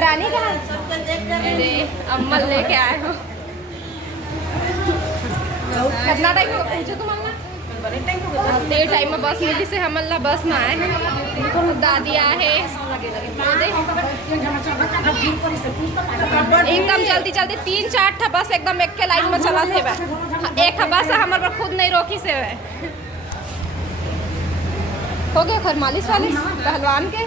रानी कहाँ? अरे अम्मल लेके आए हो। कितना टाइम होगा पूछो तुम अम्मा? ते टाइम में बस मिली से हम अल्लाह बस में आए हैं। दादी आए हैं एकदम जल्दी जल्दी 3-4 ठा बस एकदम एक के लाइन में चला थे। एक बस हमारे पर खुद नहीं रोकी से हो गया घर मालिश वालिश पहलवान के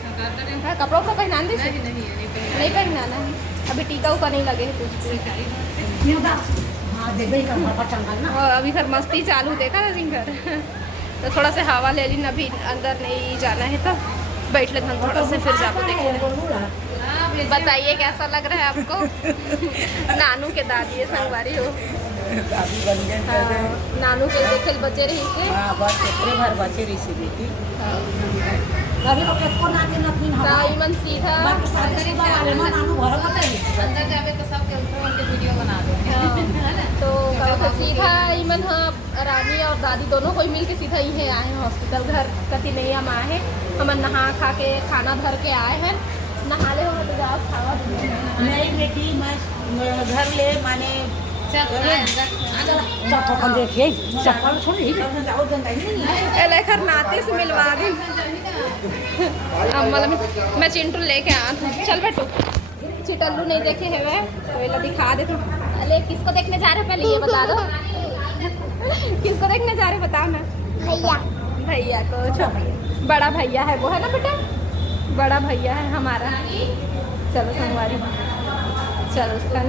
कपड़ों को पहना दी नहीं पहनाना है अभी टीका उका नहीं लगे अभी घर मस्ती चालू देखा था सिंगर तो थोड़ा सा हवा ले ली अभी अंदर नहीं जाना है तो बैठ लेते थोड़ा से फिर जाकर देखें। बताइए कैसा लग रहा है आपको? नानू के दादी है संगवारी हो नानू के देखे बचे रही से भर बचे रही से बेटी अभी तो किसको ना के ना मन सीधा अंदर जावे तो सब के वीडियो बना दो तो सीधा ईमन हाँ रानी और दादी दोनों कोई मिल के सीधा ही आए हैं हॉस्पिटल घर कति नहीं हम आए हैं हम नहा खा के खाना भर के आए हैं नहा ले हो तो जाओ खावा नहीं बेटी मैं घर ले माने लेकर नाते से मिलवा दी मैं चिंटू लेके आ चल बेटू चिटल्लू नहीं देखे है वह तो दिखा दे। अरे किसको देखने जा रहे पहले ये बता दो किसको देखने जा रहे बताओ ना? भैया भैया को बड़ा भैया है वो है ना बेटा बड़ा भैया है हमारा। चलो संगवारी चलो उसका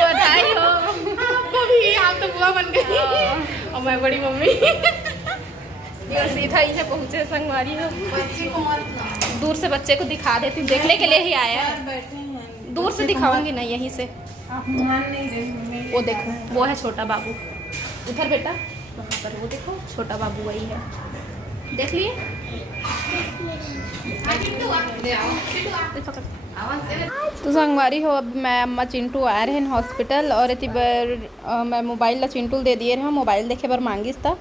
बधाई हो आपको भी आप तो बुआ बन गई और मैं बड़ी मम्मी ये सीधा ही है पहुँचे संगवारी हो। दूर से बच्चे को दिखा देती देखने के लिए ही आया है दूर से दिखाऊंगी ना यहीं से वो देखो वो है छोटा बाबू उधर बेटा वहाँ पर वो देखो छोटा बाबू वही है देख लिए तो संगवारी हो अब मैं अम्मा चिंटू आ रहे हैं हॉस्पिटल और इतनी बार मैं मोबाइल ला चिंटू दे दिए रहे मोबाइल देखे बार मांगिस था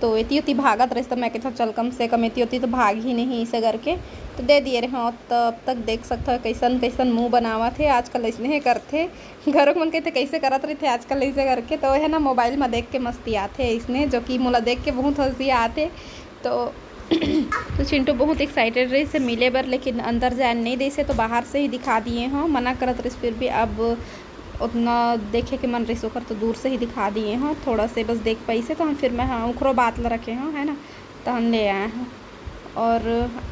तो इतनी उतनी भागत रही मैं कहता चल कम से कम इतनी तो भाग ही नहीं इसे करके तो दे दिए रहे हो तब तक देख सकते हो कैसन कैसन मुँह बनावा थे आजकल ऐसे ही करते घरों मन कहते कैसे करत रहे थे आजकल ऐसे करके तो है ना मोबाइल में देख के मस्ती आते इसने जो कि मुला देख के बहुत हंसी आते तो चिंटू बहुत एक्साइटेड रही से मिले बर लेकिन अंदर जान नहीं दे से तो बाहर से ही दिखा दिए हों मना करत रही फिर भी अब उतना देखे के मन रही सोकर तो दूर से ही दिखा दिए हों थोड़ा से बस देख पाई से तो हम फिर मैं हाँ उखरो बात ला रखे हों है ना तो हम ले आए हैं और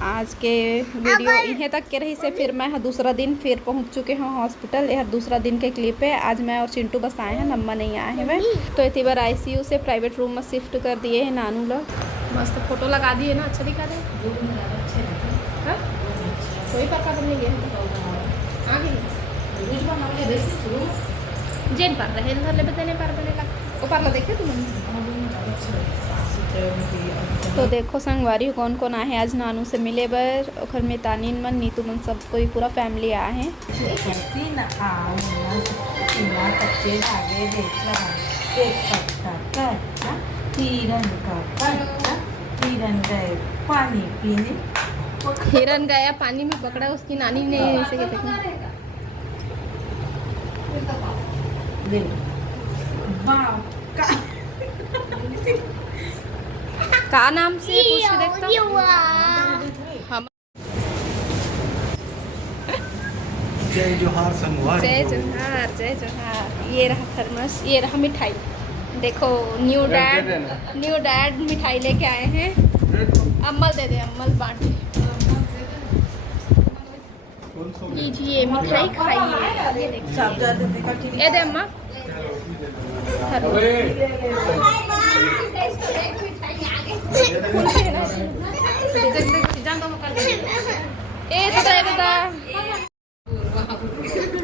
आज के वीडियो इन्हें तक के रही से फिर मैं दूसरा दिन फिर पहुंच चुके हैं हॉस्पिटल यह दूसरा दिन के क्लिप है। आज मैं और चिंटू बस आए हैं नम्मा नहीं आए हैं वह तो इतनी बार ICU से प्राइवेट रूम में शिफ्ट कर दिए हैं नानू लोग मस्त फोटो लगा दिए ना अच्छा दिखा दे कोई प्रकार नहीं गया आगे जेन पर रहे इधर ले बतने पर बनेगा ऊपर ला देखे तुम तो देखो संगवारी कौन कौन आए हैं आज नानू से मिले बर और में तानीन मन नीतू मन सब कोई पूरा फैमिली आए हैं। पानी पीने हिरन गया पानी में पकड़ा उसकी नानी ने ऐसे कहते का नाम से पूछ के देखता हम जय जोहार संगवारी जय जोहार जय जोहार ये रहा थर्मस ये रहा मिठाई देखो न्यू डैड मिठाई लेके आए हैं अम्मल दे दे अम्मल बांट लीजिए मिठाई खाइए ये देखिए ये दे अम्मा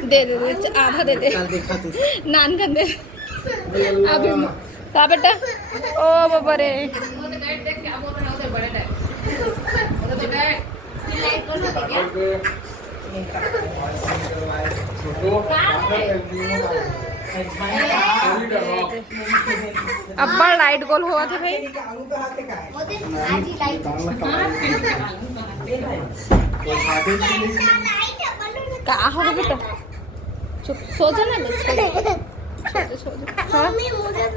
दे दे आधा दे दे नान कर दे अभी का बेटा ओ बाबा रे अब बड़ लाइट गोल हुआ थे भाई। का हो गया बेटा? चुप सो जा ना, सो जा। हाँ?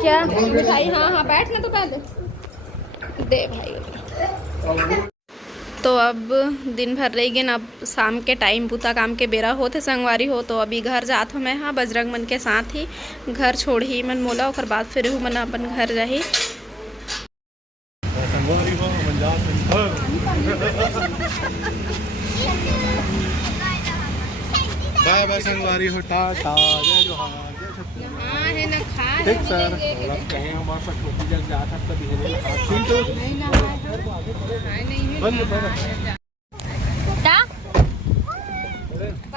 क्या मिठाई? हाँ हाँ बैठ ना, तो पहले दे भाई। तो अब दिन भर रही गए, अब शाम के टाइम बुता काम के बेरा होते संगवारी हो, तो अभी घर जात हो मैं। हाँ बजरंग मन के साथ ही घर छोड़ ही मन मोला, और बाद फिर हूँ मन अपन घर जाही। बाय बाय संगवारी हो, टाटा, जय जोहार, जय हाँ है ना, खा ठीक सर। कहीं हमारे साथ छोटी जग जा सकता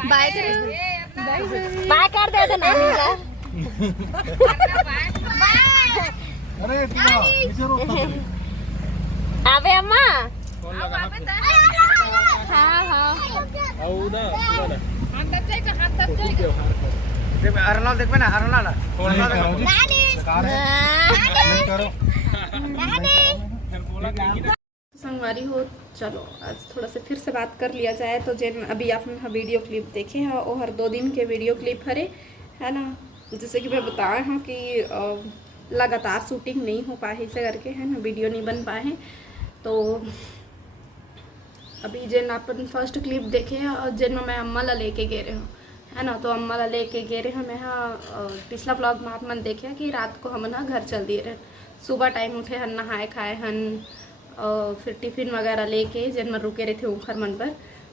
बाय बाय कर दे नानी का। अरे आवे अम्मा। हाँ हाँ अरनाल देख ना, अरनाल संगवारी हो। चलो आज थोड़ा सा फिर से बात कर लिया जाए। तो जिन अभी आपने वीडियो क्लिप देखे हैं वो हर 2 दिन के वीडियो क्लिप हरे है ना। जैसे कि मैं बताया हूँ कि लगातार शूटिंग नहीं हो पाए इसे करके है ना, वीडियो नहीं बन पाए हैं। तो अभी जिन अपन फर्स्ट क्लिप देखे हैं और जिन मैं अम्मा ला लेके गए रहे हूँ है ना, तो अम्मा ला लेके गए रहे हैं मैं। हाँ पिछला ब्लॉग में आप मन देखे कि रात को हम ना घर चल दिए रहे, सुबह टाइम उठे हन, नहाए खाए हन, फिर टिफ़िन वगैरह लेके जिन में रुके रहे थे उखर मन पर।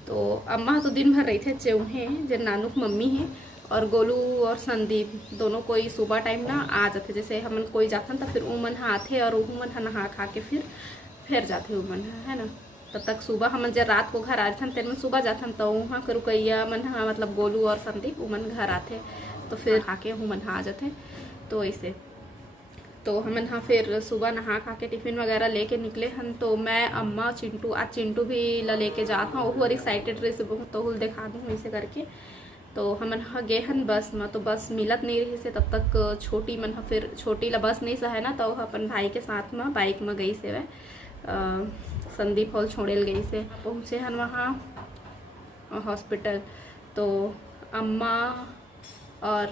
तो अम्मा तो दिन भर रही थे चेउहे हैं, जिन नानू की मम्मी हैं, और गोलू और संदीप दोनों कोई सुबह टाइम ना आ जाते। जैसे हमन कोई जाथन तो फिर उमन आते और उमन नहा खा के फिर जाते उमन है ना। तब तक सुबह हम जब रात को घर आथन तेन में सुबह जाथन तो वहाँ के रुकैया मन मतलब गोलू और संदीप उमन घर आते, तो फिर आके उमन आ जाते। तो ऐसे तो हम हाँ फिर सुबह नहा खा के टिफ़िन वगैरह लेके निकले हन। तो मैं अम्मा चिंटू, आज चिंटू भी लेके जाता हूँ, वो एक्साइटेड रही से बहुत, तो दिखा दूँ ऐसे करके। तो हम हाँ गए हन बस में, तो बस मिलत नहीं रही से तब तक छोटी मन फिर छोटी ला बस नहीं सहे ना, तो अपन भाई के साथ में बाइक में गई से वह संदीप हॉल छोड़ेल गई से पहुँचे हन वहाँ हॉस्पिटल। तो अम्मा और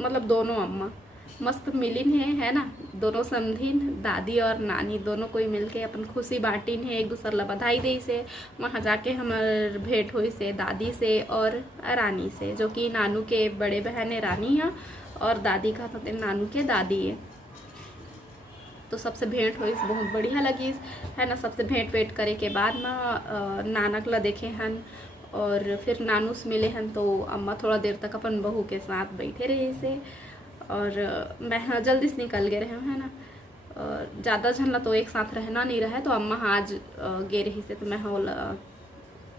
मतलब दोनों अम्मा मस्त मिलिन है ना, दोनों समझिन, दादी और नानी दोनों कोई मिलके अपन खुशी बांटिन है, एक दूसरे ला बधाई दी से। वहाँ जाके हमार भेंट हुई से दादी से और रानी से, जो कि नानू के बड़े बहन है रानी है, और दादी का तो नानू के दादी है। तो सबसे भेंट हुई, बहुत बढ़िया लगी है ना। सबसे भेंट वेट करे के बाद में नानक ला देखे हन, और फिर नानू से मिले हन। तो अम्मा थोड़ा देर तक अपन बहू के साथ बैठे रहे से, और मैं जल्दी से निकल गए रहे है ना। ज़्यादा झन तो एक साथ रहना नहीं रहा है, तो अम्मा आज गे रही से, तो मैं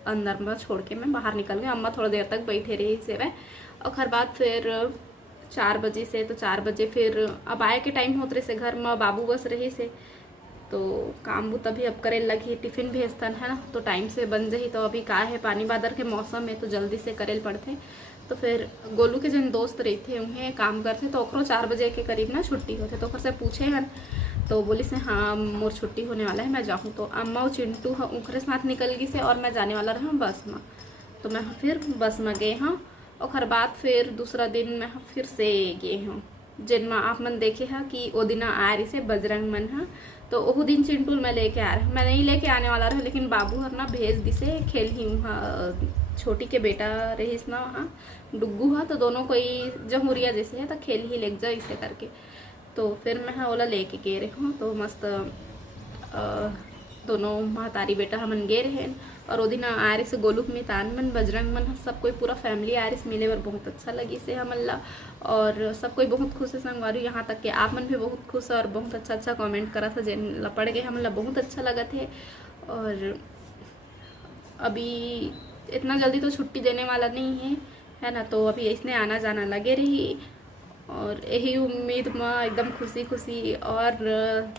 अंदर में छोड़ के मैं बाहर निकल गई। अम्मा थोड़ा देर तक बैठे रही से वह, और खैर बाद फिर 4 बजे से, तो 4 बजे फिर अब आए के टाइम होते रहे से घर में, बाबू बस रही से, तो काम वो तभी अब करे लगी, टिफ़िन भेजतन है ना, तो टाइम से बन जाही। तो अभी का है पानी बादर के मौसम में, तो जल्दी से करेल पड़ते। तो फिर गोलू के जन दोस्त रही थे उन्हें काम करते, तो ओकरो 4 बजे के करीब ना छुट्टी होते। तो से पूछे हन, तो बोली से हाँ मोर छुट्टी होने वाला है, मैं जाऊँ। तो अम्मा और चिंटू उनके साथ निकल गई से, और मैं जाने वाला रहा बस में। तो मैं फिर बस में गए हाँ, और खैर बाद फिर दूसरा दिन मैं फिर से गए हूँ, जिनमें आप मन देखे हैं कि वो दिन आ रही से बजरंग मन है। तो वो दिन चिंटू मैं लेके आ रहा, मैं नहीं लेके आने वाला रहा, लेकिन बाबू हर ना भेज दी से खेल ही वहाँ, छोटी के बेटा रहीस ना वहाँ डुग्गू है, तो दोनों कोई जमूरिया जैसे है, तो खेल ही ले जाए इसे करके। तो फिर मैं ओला लेके गए रही हूँ, तो मस्त दोनों महतारी बेटा हमन गे रहे, और वो दिन आ रही से गोलू में तान मन बजरंग मन सब कोई पूरा फैमिली आ रही से मिले, और बहुत अच्छा लगी से हमन ला, और सब कोई बहुत खुश है संगवारी। यहाँ तक कि आप मन भी बहुत खुश है, और बहुत अच्छा कमेंट करा था, जिन ला पढ़ गए हमन ला बहुत अच्छा लगा थे। और अभी इतना जल्दी तो छुट्टी देने वाला नहीं है ना, तो अभी इसने आना जाना लगे रही, और यही उम्मीद में एकदम खुशी खुशी। और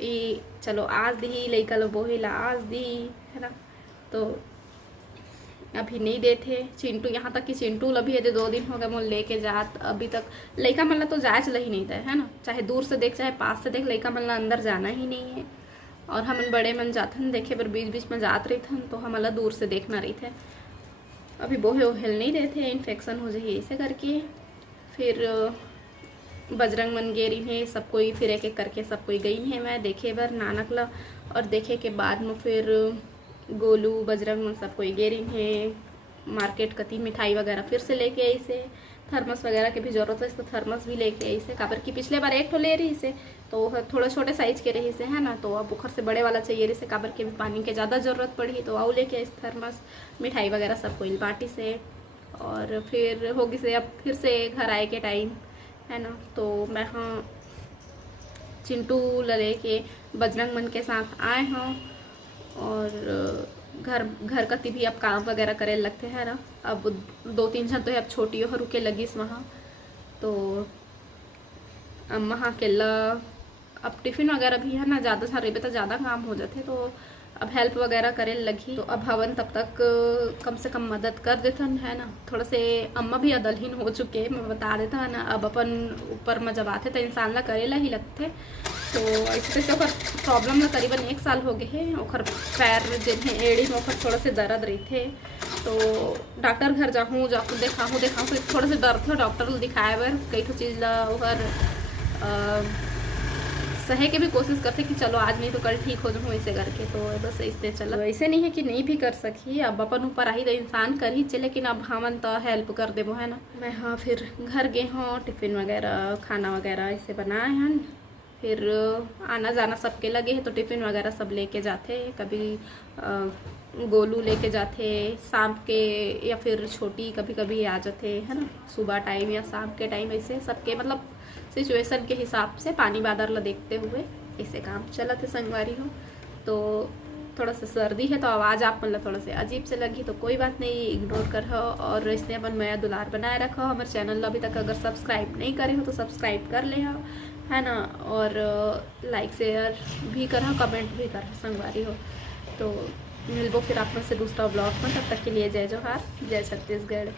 ये चलो आज दी लइका लो बोहिला आज दी है ना, तो अभी नहीं देते चिंटू, यहाँ तक कि चिंटू अभी यदि 2 दिन हो गए मोल लेके जात, अभी तक लड़का मन ला तो जाए चला ही नहीं था, है ना, चाहे दूर से देख चाहे पास से देख, लड़का मन ला अंदर जाना ही नहीं है। और हमन बड़े मन जाथन देखे पर बीच बीच में जात रही थन, तो हमला दूर से देखना रही थे। अभी बोहे ओहेल नहीं रहे थे, इन्फेक्शन हो जाए ऐसे करके। फिर बजरंग मन गे रही है, सब कोई फिर एक एक करके सब कोई गई है मैं देखे बर नानक ला। और देखे के बाद में फिर गोलू बजरंग मन सब कोई गे रही है मार्केट कती, मिठाई वगैरह फिर से लेके आई से, थर्मस वगैरह की भी जरूरत है तो थर्मस भी लेके आई से, काबर की पिछले बार एक तो ले रही से तो थोड़ा छोटे साइज के रही से, है ना, तो अब बुखर से बड़े वाला चाहिए रही से, काबर के भी पानी के ज़्यादा ज़रूरत पड़ी तो आओ लेके आई थर्मस, मिठाई वगैरह सब कोई बाटी से। और फिर होगी से अब फिर से घर आए के टाइम, है ना, तो मैं हाँ चिंटू लेके बजरंग मन के साथ आए हैं। और घर का भी अब काम वगैरह करे लगते हैं ना, अब 2-3 जन तो है, अब छोटी हो रुके लगी वहाँ, तो वहाँ के अब टिफ़िन वगैरह भी है ना, ज़्यादा सारे पे तो ज़्यादा काम हो जाते, तो अब हेल्प वगैरह करे लगी। तो अब हवन तब तक कम से कम मदद कर देथन, है ना, थोड़ा से अम्मा भी अदलहीन हो चुके हैं, मैं बता देता है ना, अब अपन ऊपर में जब आते तो इंसान ला करेला ही लगते। तो ऐसे से प्रॉब्लम ला करीबन 1 साल हो गए है, ओखर पैर जिन्हें एड़ी में ओखर थोड़ा से दर्द रही थे, तो डॉक्टर घर जाऊँ दिखाऊँ फिर थोड़ा से दर्द थे, डॉक्टर को दिखाए बर कई ठो चीज़ ला ओखर सहे के भी कोशिश करते कि चलो आज नहीं तो कल ठीक हो जाऊँ ऐसे करके, तो बस ऐसे चला। तो ऐसे नहीं है कि नहीं भी कर सकी, अब अपन ऊपर आई तो इंसान कर ही चले, लेकिन अब हमन तो हेल्प कर देबो, है ना। मैं हाँ फिर घर गए हूँ, टिफ़िन वगैरह खाना वगैरह ऐसे बनाए हैं, फिर आना जाना सबके लगे है तो टिफ़िन वगैरह सब लेके जाते, कभी गोलू लेके जाते शाम के, या फिर छोटी कभी कभी आ जाते, है ना, सुबह टाइम या शाम के टाइम, ऐसे सबके मतलब सिचुएशन के हिसाब से पानी बादर ला देखते हुए ऐसे काम चला थे संगवारी हो। तो थोड़ा सा सर्दी है तो आवाज़ आप मतलब थोड़ा से अजीब से लगी तो कोई बात नहीं, इग्नोर कर हो। और इसने अपन नया दुलार बनाए रखो, हमारे चैनल अभी तक अगर सब्सक्राइब नहीं करे हो तो सब्सक्राइब कर ले हो, है ना, और लाइक शेयर भी करो, कमेंट भी करो संगवारी हो। तो मिलबो फिर आप में से दूसरा ब्लॉग में, तब तक के लिए जय जोहार, जय छत्तीसगढ़।